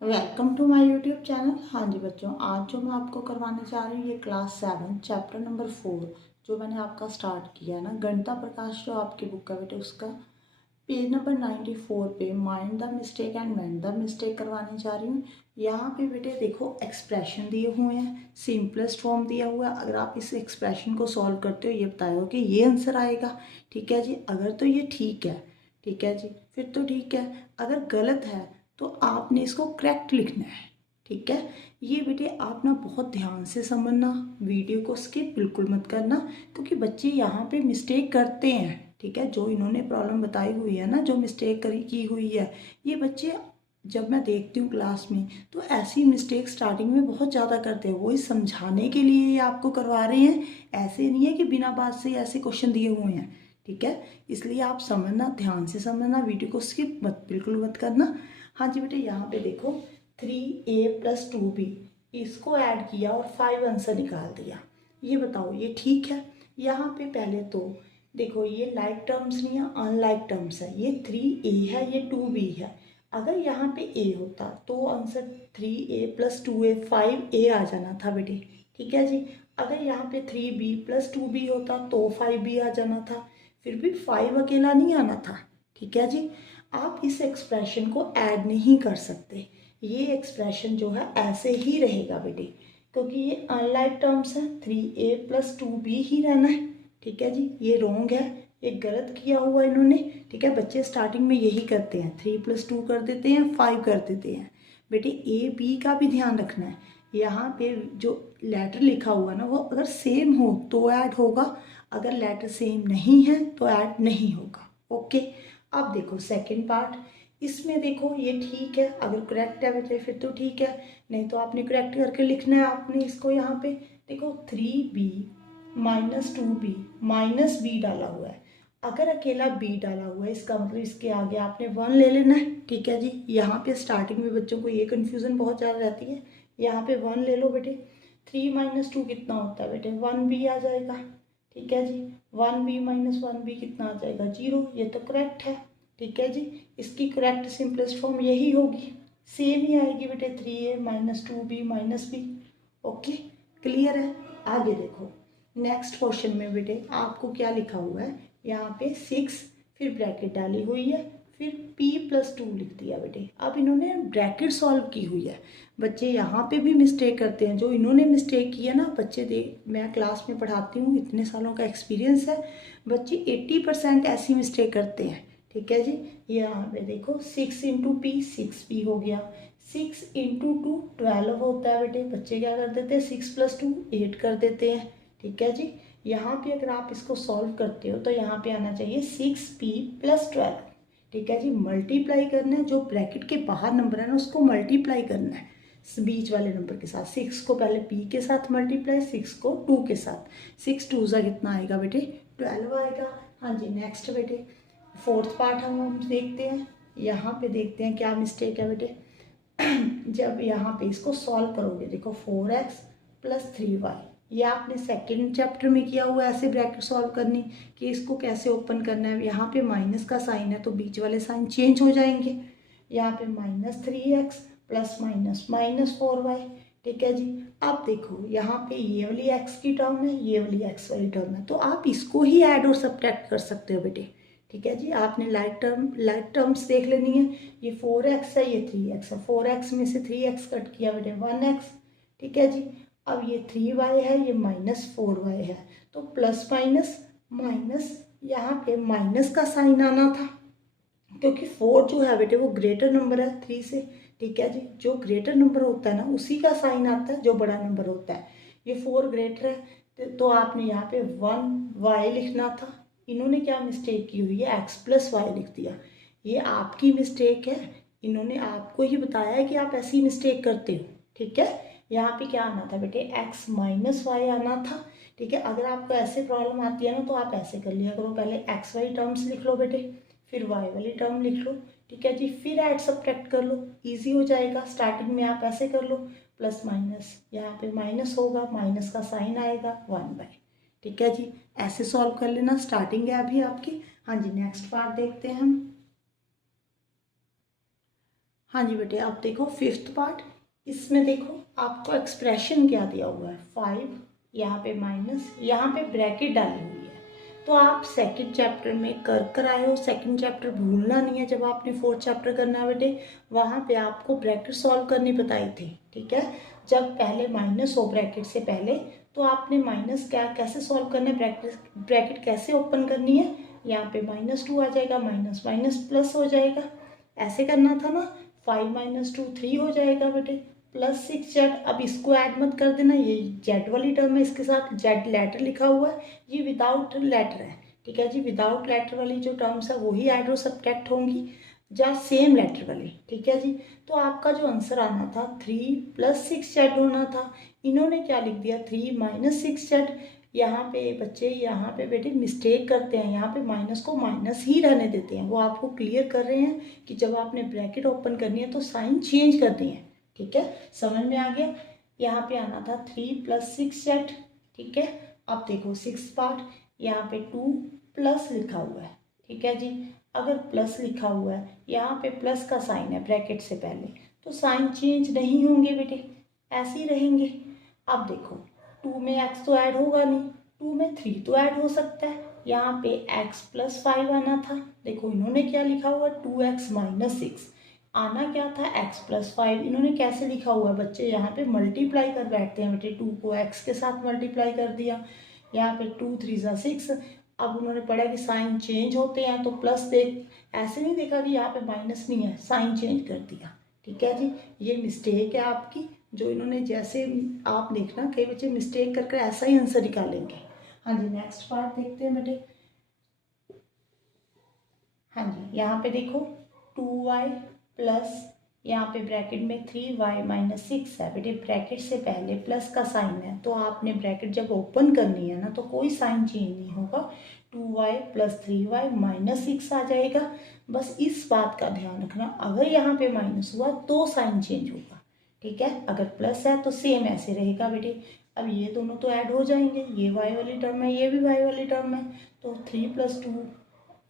Welcome to my YouTube channel. हाँ जी बच्चों, आज जो मैं आपको करवाने जा रही हूँ ये क्लास 7 चैप्टर नंबर 4 जो मैंने आपका स्टार्ट किया है ना, गणिता प्रकाश जो आपकी बुक है बेटे उसका पेज नंबर 94 पे mind the mistake and mend the mistake करवाने जा रही हूँ। यहाँ पे बेटे देखो एक्सप्रेशन दिए हुए हैं, सिंपलेस्ट फॉर्म दिया हुआ है। अगर आप इस एक्सप्रेशन को सॉल्व करते हो ये बताओ कि ये आंसर आएगा। ठीक है जी, अगर तो ये ठीक है, ठीक है जी, फिर तो ठीक है। अगर गलत है तो आपने इसको करेक्ट लिखना है। ठीक है, ये बेटे आप ना बहुत ध्यान से समझना, वीडियो को स्किप बिल्कुल मत करना, क्योंकि बच्चे यहाँ पे मिस्टेक करते हैं। ठीक है, जो इन्होंने प्रॉब्लम बताई हुई है ना, जो मिस्टेक करी की हुई है, ये बच्चे जब मैं देखती हूँ क्लास में तो ऐसी मिस्टेक स्टार्टिंग में बहुत ज़्यादा करते हैं। वो ही समझाने के लिए ये आपको करवा रहे हैं, ऐसे नहीं है कि बिना बात से ऐसे क्वेश्चन दिए हुए हैं। ठीक है, इसलिए आप समझना, ध्यान से समझना, वीडियो को स्किप मत बिल्कुल मत करना। हाँ जी बेटे, यहाँ पे देखो 3a+2b इसको ऐड किया और 5 आंसर निकाल दिया। ये बताओ ये ठीक है? यहाँ पे पहले तो देखो ये लाइक टर्म्स नहीं है, अनलाइक टर्म्स है। ये 3a है, ये 2b है। अगर यहाँ पे a होता तो आंसर 3a+2a 5a आ जाना था बेटे। ठीक है जी, अगर यहाँ पे 3b+2b होता तो 5b आ जाना था, फिर भी 5 अकेला नहीं आना था। ठीक है जी, आप इस एक्सप्रेशन को ऐड नहीं कर सकते। ये एक्सप्रेशन जो है ऐसे ही रहेगा बेटे, क्योंकि ये अनलाइक टर्म्स है, 3a+2b ही रहना है। ठीक है जी, ये रॉन्ग है, ये गलत किया हुआ इन्होंने। ठीक है, बच्चे स्टार्टिंग में यही करते हैं, 3+2 कर देते हैं, 5 कर देते हैं। बेटे ए बी का भी ध्यान रखना है। यहाँ पे जो लेटर लिखा हुआ ना, वो अगर सेम हो तो ऐड होगा, अगर लेटर सेम नहीं है तो ऐड नहीं होगा। ओके, अब देखो सेकंड पार्ट, इसमें देखो ये ठीक है, अगर करेक्ट है बेटे फिर तो ठीक है, नहीं तो आपने करेक्ट करके लिखना है। आपने इसको यहाँ पे देखो 3b-2b -b डाला हुआ है। अगर अकेला b डाला हुआ है इसका मतलब इसके आगे आपने 1 ले लेना है। ठीक है जी, यहाँ पे स्टार्टिंग में बच्चों को ये कन्फ्यूज़न बहुत ज़्यादा रहती है। यहाँ पे 1 ले लो बेटे, 3 - 2 कितना होता है बेटे, 1b आ जाएगा। ठीक है जी, 1b - 1b कितना आ जाएगा, 0। ये तो करेक्ट है। ठीक है जी, इसकी करेक्ट सिंपलेस्ट फॉर्म यही होगी, सेम ही आएगी बेटे, 3a - 2b - b। Okay, clear है? आगे देखो नेक्स्ट क्वेश्चन में बेटे आपको क्या लिखा हुआ है, यहाँ पे 6 फिर ब्रैकेट डाली हुई है, फिर p+2 लिख दिया बेटे। अब इन्होंने ब्रैकेट सॉल्व की हुई है। बच्चे यहाँ पे भी मिस्टेक करते हैं, जो इन्होंने मिस्टेक की है ना बच्चे, मैं क्लास में पढ़ाती हूँ, इतने सालों का एक्सपीरियंस है, बच्चे 80% ऐसी मिस्टेक करते हैं। ठीक है जी, यहाँ पे देखो 6 × p 6p हो गया, 6 × 2 12 होता है बेटे। बच्चे क्या कर देते हैं, 6+2 8 कर देते हैं। ठीक है जी, यहाँ पे अगर आप इसको सॉल्व करते हो तो यहाँ पे आना चाहिए 6p+12। ठीक है जी, मल्टीप्लाई करना है, जो ब्रैकेट के बाहर नंबर है ना उसको मल्टीप्लाई करना है बीच वाले नंबर के साथ। 6 को पहले p के साथ मल्टीप्लाई, 6 को 2 के साथ, 6 2 ज़ा कितना आएगा बेटे, 12 आएगा। हाँ जी, नेक्स्ट बेटे फोर्थ पार्ट हम देखते हैं। यहाँ पे देखते हैं क्या मिस्टेक है बेटे। जब यहाँ पे इसको सॉल्व करोगे देखो 4x + 3y, ये आपने सेकेंड चैप्टर में किया हुआ है, ऐसे ब्रैकेट सॉल्व करनी कि इसको कैसे ओपन करना है। यहाँ पे माइनस का साइन है तो बीच वाले साइन चेंज हो जाएंगे। यहाँ पे -3x ± -4y। ठीक है जी, अब देखो यहाँ पे ये वाली x की टर्म है, ये वाली x वाली टर्म है, तो आप इसको ही ऐड और सब्ट्रैक्ट कर सकते हो बेटे। ठीक है जी, आपने लाइक टर्म्स देख लेनी है। ये 4x है, ये 3x है, 4x में से 3x कट किया बेटे 1x। ठीक है जी, अब ये 3y है, ये -4y है, तो प्लस माइनस माइनस, यहाँ पे माइनस का साइन आना था, क्योंकि 4 जो है बेटे वो ग्रेटर नंबर है 3 से। ठीक है जी, जो ग्रेटर नंबर होता है ना उसी का साइन आता है जो बड़ा नंबर होता है। ये 4 ग्रेटर है तो आपने यहाँ पे 1y लिखना था। इन्होंने क्या मिस्टेक की हुई है, x+y लिख दिया। ये आपकी मिस्टेक है, इन्होंने आपको ही बताया है कि आप ऐसी मिस्टेक करते हो। ठीक है, यहाँ पे क्या आना था बेटे, x - y आना था। ठीक है, अगर आपको ऐसे प्रॉब्लम आती है ना तो आप ऐसे कर लिया करो, पहले x y टर्म्स लिख लो बेटे, फिर y वाली टर्म लिख लो। ठीक है जी, फिर ऐड सब्ट्रैक्ट कर लो, इजी हो जाएगा। स्टार्टिंग में आप ऐसे कर लो, प्लस माइनस, यहाँ पे माइनस होगा, माइनस का साइन आएगा 1/। ठीक है जी, ऐसे सॉल्व कर लेना, स्टार्टिंग है अभी आपकी। हाँ जी, नेक्स्ट पार्ट देखते हैं हम। हाँ जी बेटे, अब देखो फिफ्थ पार्ट। इसमें देखो आपको एक्सप्रेशन क्या दिया हुआ है, 5, यहाँ पे माइनस, यहाँ पे ब्रैकेट डाली हुई है। तो आप सेकंड चैप्टर में कर आए हो, सेकंड चैप्टर भूलना नहीं है। जब आपने फोर्थ चैप्टर करना है बेटे, वहाँ पे आपको ब्रैकेट सॉल्व करनी बताई थी, ठीक है। जब पहले माइनस हो ब्रैकेट से पहले, तो आपने माइनस क्या कैसे सॉल्व करना है, ब्रैकेट कैसे ओपन करनी है। यहाँ पे -2 आ जाएगा, माइनस माइनस प्लस हो जाएगा, ऐसे करना था ना। 5 - 2 3 हो जाएगा बेटे, +6z। अब इसको ऐड मत कर देना, ये जेड वाली टर्म है, इसके साथ जेड लेटर लिखा हुआ है, ये विदाउट लेटर है, ठीक है जी। विदाउट लेटर वाली जो टर्म्स है वही ऐड और सब्ट्रैक्ट होंगी, या सेम लेटर वाली, ठीक है जी। तो आपका जो आंसर आना था 3 + 6z होना था। इन्होंने क्या लिख दिया, 3 - 6z। यहाँ पे बच्चे, यहाँ पे बेटे मिस्टेक करते हैं, यहाँ पे माइनस को माइनस ही रहने देते हैं। वो आपको क्लियर कर रहे हैं कि जब आपने ब्रैकेट ओपन करनी है तो साइन चेंज करनी है, ठीक है। समझ में आ गया। यहाँ पे आना था 3 + 6z, ठीक है। अब देखो सिक्स पार्ट, यहाँ पे 2 प्लस लिखा हुआ है, ठीक है जी। अगर प्लस लिखा हुआ है, यहाँ पे प्लस का साइन है ब्रैकेट से पहले, तो साइन चेंज नहीं होंगे बेटे, ऐसे ही रहेंगे। अब देखो 2 में x तो ऐड होगा नहीं, 2 में 3 तो ऐड हो सकता है। यहाँ पे x + 5 आना था, देखो इन्होंने क्या लिखा हुआ, 2x - 6। आना क्या था, x + 5। इन्होंने कैसे लिखा हुआ है बच्चे, यहाँ पे मल्टीप्लाई कर बैठते हैं बेटे, 2 को x के साथ मल्टीप्लाई कर दिया, यहाँ पे 2 × 3 = 6। अब उन्होंने पढ़ा कि साइन चेंज होते हैं, तो प्लस देख, ऐसे नहीं देखा कि यहाँ पे माइनस नहीं है, साइन चेंज कर दिया, ठीक है जी। ये मिस्टेक है आपकी, जो इन्होंने, जैसे आप देखना कई बच्चे मिस्टेक करके ऐसा ही आंसर निकालेंगे। हाँ जी, नेक्स्ट पार्ट देखते हैं बेटे। हाँ जी, यहाँ पे देखो 2y प्लस, यहाँ पे ब्रैकेट में 3y - 6 है बेटे, ब्रैकेट से पहले प्लस का साइन है, तो आपने ब्रैकेट जब ओपन करनी है ना, तो कोई साइन चेंज नहीं होगा, 2y + 3y - 6 आ जाएगा। बस इस बात का ध्यान रखना, अगर यहाँ पे माइनस हुआ तो साइन चेंज होगा, ठीक है। अगर प्लस है तो सेम ऐसे रहेगा बेटे। अब ये दोनों तो ऐड हो जाएंगे, ये y वाली टर्म है, ये भी y वाली टर्म है, तो 3 + 2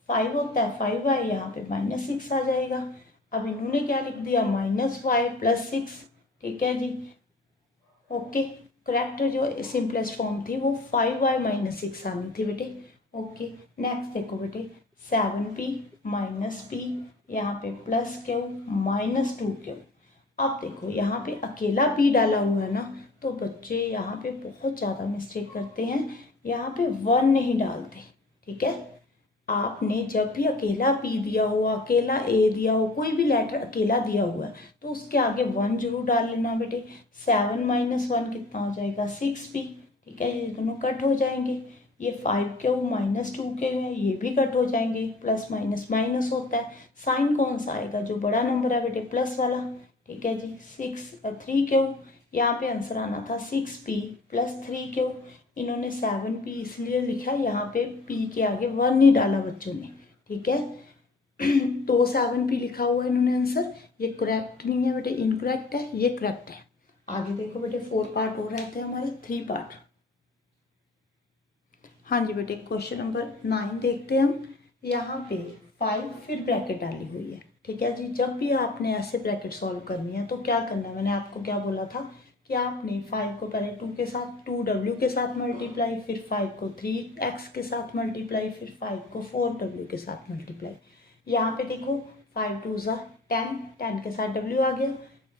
5 होता है, 5y, यहाँ पे -6 आ जाएगा। अब इन्होंने क्या लिख दिया, -y + 6, ठीक है जी। ओके, करेक्ट जो सिंपलेस्ट फॉर्म थी वो 5y - 6 आनी थी बेटे। ओके, नेक्स्ट देखो बेटे, 7p - p, यहाँ पे +q -2q। अब देखो यहाँ पे अकेला p डाला हुआ है ना, तो बच्चे यहाँ पे बहुत ज़्यादा मिस्टेक करते हैं, यहाँ पे 1 नहीं डालते, ठीक है। आपने जब भी अकेला p दिया हो, अकेला a दिया हो, कोई भी लेटर अकेला दिया हुआ है, तो उसके आगे 1 जरूर डाल लेना बेटे। 7 - 1 कितना हो जाएगा, 6p, ठीक है। ये दोनों कट हो जाएंगे। ये 5q - 2q है, ये भी कट हो जाएंगे, प्लस माइनस माइनस होता है। साइन कौन सा आएगा, जो बड़ा नंबर है बेटे, प्लस वाला, ठीक है जी। 3q, यहाँ पे आंसर आना था 6p + 3q। इन्होंने 7p इसलिए लिखा, यहाँ पे p के आगे 1 नहीं डाला बच्चों ने, ठीक है। तो 7p लिखा हुआ है इन्होंने आंसर, ये करेक्ट नहीं है बेटे, इनकरेक्ट है, ये करेक्ट है। आगे देखो बेटे, 4 पार्ट हो रहे थे हमारे, 3 पार्ट। हाँ जी बेटे, क्वेश्चन नंबर 9 देखते हैं हम। यहाँ पे 5 फिर ब्रैकेट डाली हुई है, ठीक है जी। जब भी आपने ऐसे ब्रैकेट सॉल्व करनी है तो क्या करना है, मैंने आपको क्या बोला था कि आपने 5 को पहले 2 के साथ, 2w के साथ मल्टीप्लाई, फिर 5 को 3x के साथ मल्टीप्लाई, फिर 5 को 4w के साथ मल्टीप्लाई। यहाँ पे देखो 5 × 2 = 10, 10 के साथ w आ गया,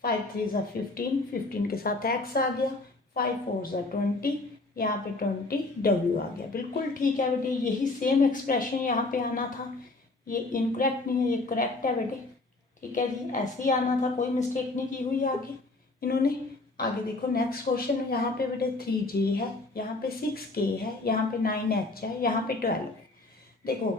5 × 3 = 15, 15 के साथ x आ गया, 5 × 4 = 20, यहाँ पे 20w आ गया। बिल्कुल ठीक है बेटे, यही सेम एक्सप्रेशन यहाँ पे आना था। ये इनकरेक्ट नहीं है, ये करेक्ट है बेटे, ठीक है जी। ऐसे ही आना था, कोई मिस्टेक नहीं की हुई आगे इन्होंने। आगे देखो नेक्स्ट क्वेश्चन, यहाँ पे बेटे 3j है, यहाँ पे 6k है, यहाँ पे 9h है, यहाँ पे 12 है। देखो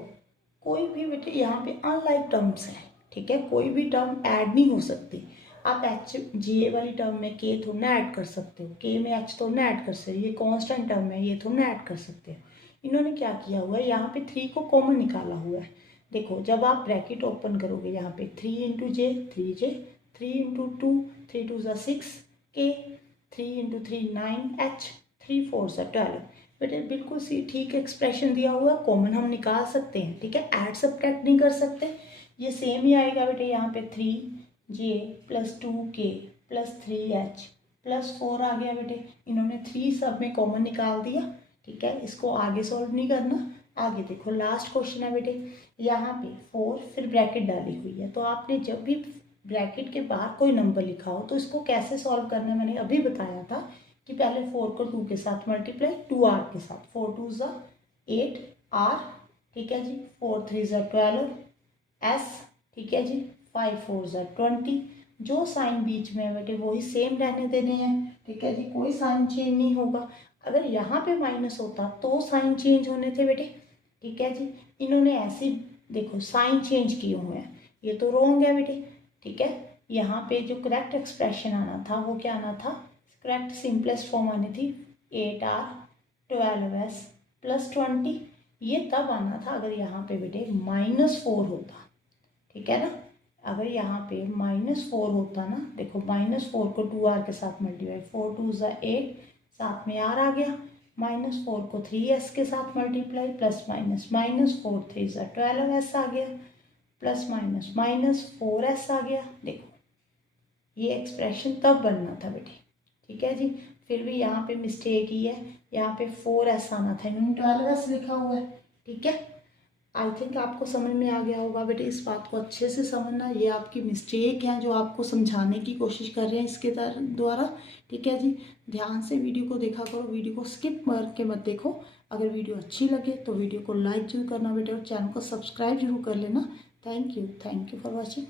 कोई भी बेटे यहाँ पे अनलाइक टर्म्स है, ठीक है, कोई भी टर्म ऐड नहीं हो सकती। आप एच जी वाली टर्म में के थोड़ा ना ऐड कर सकते हो, के में एच थोड़ा ना ऐड कर सकते हो, ये कांस्टेंट टर्म है, ये थोड़ा ना ऐड कर सकते हो। इन्होंने क्या किया हुआ है, यहाँ पे 3 को कॉमन निकाला हुआ है। देखो जब आप ब्रैकेट ओपन करोगे, यहाँ पे 3 × j 3j, 3 × 2 3 × 2 = 6k, 3 × 3 9h, 3 × 4 = 12। बेटे बिल्कुल सी ठीक एक्सप्रेशन दिया हुआ, कॉमन हम निकाल सकते हैं, ठीक है, ऐड सब्ट्रैक्ट नहीं कर सकते। ये सेम ही आएगा बेटे, यहाँ पे 3 J plus 2k plus 3h plus 4 आ गया बेटे। इन्होंने 3 सब में कॉमन निकाल दिया, ठीक है। इसको आगे सॉल्व नहीं करना। आगे देखो लास्ट क्वेश्चन है बेटे, यहाँ पे 4 फिर ब्रैकेट डाली हुई है, तो आपने जब भी ब्रैकेट के बाहर कोई नंबर लिखा हो तो इसको कैसे सॉल्व करना है मैंने अभी बताया था कि पहले 4 को 2 के साथ मल्टीप्लाई, 2r के साथ, 4 2 ज़ा 8r, ठीक है जी, 4 3 ज़ा 12 s, ठीक है जी, 5 4 ज़ा 20। जो साइन बीच में है बेटे वही सेम रहने देने हैं, ठीक है जी, कोई साइन चेंज नहीं होगा। अगर यहाँ पे माइनस होता तो साइन चेंज होने थे बेटे, ठीक है जी। इन्होंने ऐसे देखो साइन चेंज किए हुए हैं, ये तो रॉन्ग है बेटे, ठीक है। यहाँ पे जो करेक्ट एक्सप्रेशन आना था वो क्या आना था, करेक्ट सिंपलेस्ट फॉर्म आनी थी 8r 12s प्लस 20। ये तब आना था अगर यहाँ पे बेटे -4 होता, ठीक है ना। अगर यहाँ पे -4 होता ना, देखो -4 को 2r के साथ मल्टीप्लाई, 4 2 ज़ा 8, साथ में r आ गया, -4 को 3s के साथ मल्टीप्लाई, प्लस माइनस -4 3 ज़ा 12s आ गया, प्लस माइनस -4s आ गया। देखो ये एक्सप्रेशन तब बनना था बेटे, ठीक है जी। फिर भी यहाँ पे मिस्टेक ही है, यहाँ पे 4s आना था, इन्होंने 12s लिखा हुआ है, ठीक है। आई थिंक आपको समझ में आ गया होगा बेटे, इस बात को अच्छे से समझना, ये आपकी मिस्टेक है जो आपको समझाने की कोशिश कर रहे हैं इसके द्वारा, ठीक है जी। ध्यान से वीडियो को देखा करो, वीडियो को स्किप करके मत देखो। अगर वीडियो अच्छी लगे तो वीडियो को लाइक जरूर करना बेटे और चैनल को सब्सक्राइब जरूर कर लेना। Thank you for watching.